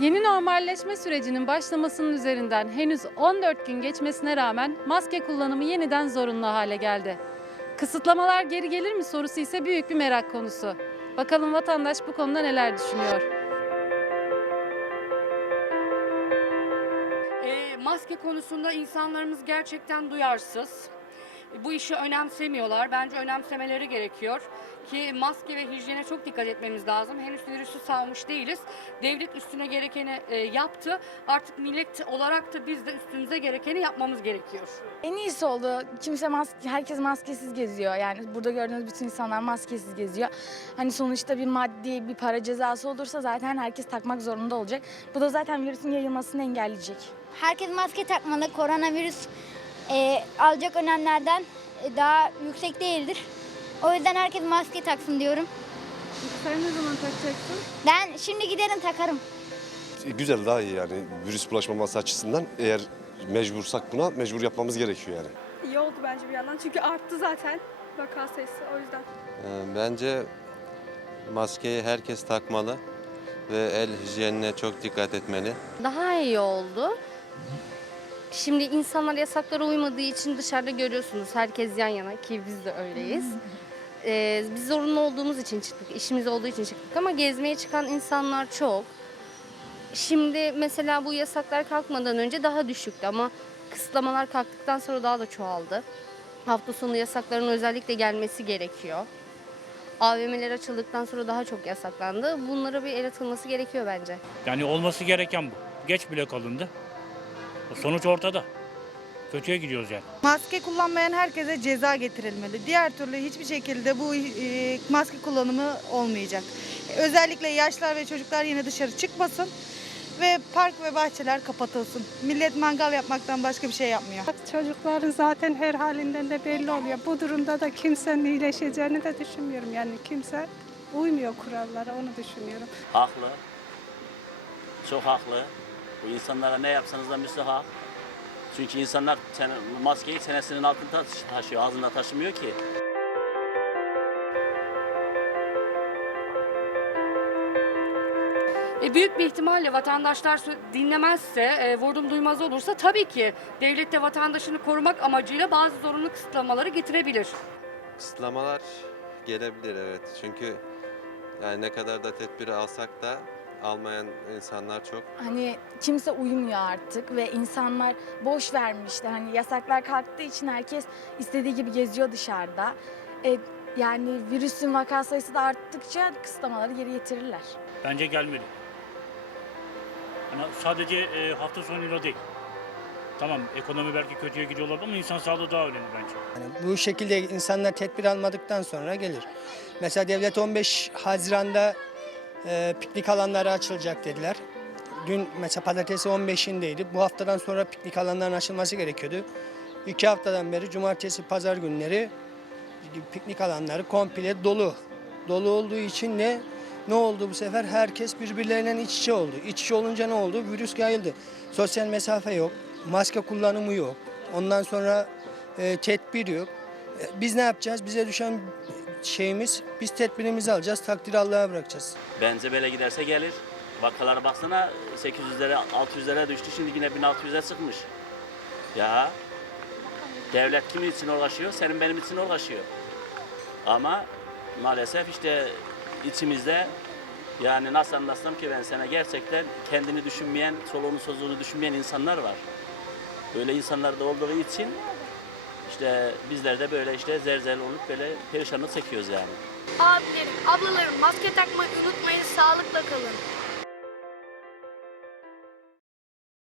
Yeni normalleşme sürecinin başlamasının üzerinden henüz 14 gün geçmesine rağmen maske kullanımı yeniden zorunlu hale geldi. Kısıtlamalar geri gelir mi sorusu ise büyük bir merak konusu. Bakalım vatandaş bu konuda neler düşünüyor? E, maske konusunda insanlarımız gerçekten duyarsız. Bu işi önemsemiyorlar. Bence önemsemeleri gerekiyor. Ki maske ve hijyene çok dikkat etmemiz lazım. Henüz virüsü salmış değiliz. Devlet üstüne gerekeni e, yaptı. Artık millet olarak da biz de üstümüze gerekeni yapmamız gerekiyor. En iyisi oldu. Kimse maske, herkes maskesiz geziyor. Yani burada gördüğünüz bütün insanlar maskesiz geziyor. Hani sonuçta bir maddi bir para cezası olursa zaten herkes takmak zorunda olacak. Bu da zaten virüsün yayılmasını engelleyecek. Herkes maske takmalı. Koronavirüs e, alacak önlemlerden e, daha yüksek değildir. O yüzden herkes maske taksın diyorum. Sen ne zaman takacaksın? Ben şimdi giderim takarım. Güzel daha iyi yani virüs bulaşmaması açısından eğer mecbursak buna mecbur yapmamız gerekiyor yani. İyi oldu bence bir yandan çünkü arttı zaten vaka sayısı o yüzden. Ee, Bence maskeyi herkes takmalı ve el hijyenine çok dikkat etmeli. Daha iyi oldu. Şimdi insanlar yasaklara uymadığı için dışarıda görüyorsunuz herkes yan yana ki biz de öyleyiz. Ee, biz zorunlu olduğumuz için çıktık, işimiz olduğu için çıktık ama gezmeye çıkan insanlar çok. Şimdi mesela bu yasaklar kalkmadan önce daha düşüktü ama kısıtlamalar kalktıktan sonra daha da çoğaldı. Hafta sonu yasakların özellikle gelmesi gerekiyor. AVM'ler açıldıktan sonra daha çok yasaklandı. Bunlara bir el atılması gerekiyor bence. Yani olması gereken bu. Geç bile kalındı. Sonuç ortada. Kötüye gidiyoruz yani. Maske kullanmayan herkese ceza getirilmeli. Diğer türlü hiçbir şekilde bu e, maske kullanımı olmayacak. Özellikle yaşlar ve çocuklar yine dışarı çıkmasın ve park ve bahçeler kapatılsın. Millet mangal yapmaktan başka bir şey yapmıyor. Çocukların zaten her halinden de belli oluyor. Bu durumda da kimsenin iyileşeceğini de düşünmüyorum. Yani kimse uymuyor kurallara onu düşünüyorum. Haklı. Çok haklı. Bu insanlara ne yapsanız da müstahak. Çünkü insanlar sen- maskeyi çenesinin altında taş- taşıyor, ağzında taşımıyor ki. E, büyük bir ihtimalle vatandaşlar dinlemezse, e, vurdum duymaz olursa tabii ki devlet de vatandaşını korumak amacıyla bazı zorunlu kısıtlamaları getirebilir. Kısıtlamalar gelebilir evet. Çünkü yani ne kadar da tedbiri alsak da almayan insanlar çok. Hani kimse uyumuyor artık ve insanlar boş vermişler. Hani yasaklar kalktığı için herkes istediği gibi geziyor dışarıda. E, yani virüsün vaka sayısı da arttıkça kısıtlamaları geri getirirler. Bence gelmeli. Yani sadece e, hafta sonuyla değil. Tamam ekonomi belki kötüye gidiyor olabilir ama insan sağlığı daha önemli bence. Yani bu şekilde insanlar tedbir almadıktan sonra gelir. Mesela devlet 15 Haziran'da e, piknik alanları açılacak dediler. Dün mesela pazartesi 15'indeydi. Bu haftadan sonra piknik alanlarının açılması gerekiyordu. İki haftadan beri cumartesi, pazar günleri piknik alanları komple dolu. Dolu olduğu için ne ne oldu bu sefer? Herkes birbirlerinden iç içe oldu. İç içe olunca ne oldu? Virüs yayıldı. Sosyal mesafe yok, maske kullanımı yok. Ondan sonra e, tedbir yok. E, biz ne yapacağız? Bize düşen şeyimiz, biz tedbirimizi alacağız, takdiri Allah'a bırakacağız. Bence böyle giderse gelir. Vakalara baksana 800'lere 600'lere düştü şimdi yine 1600'e çıkmış. Ya devlet kimin için uğraşıyor? Senin benim için uğraşıyor. Ama maalesef işte içimizde yani nasıl anlatsam ki ben sana gerçekten kendini düşünmeyen, soluğunu soluğunu düşünmeyen insanlar var. Böyle insanlar da olduğu için işte bizler de böyle işte zerzel olup böyle perişanlık çekiyoruz yani. Abilerim, ablalarım maske takmayı unutmayın. Sağlıkla kalın.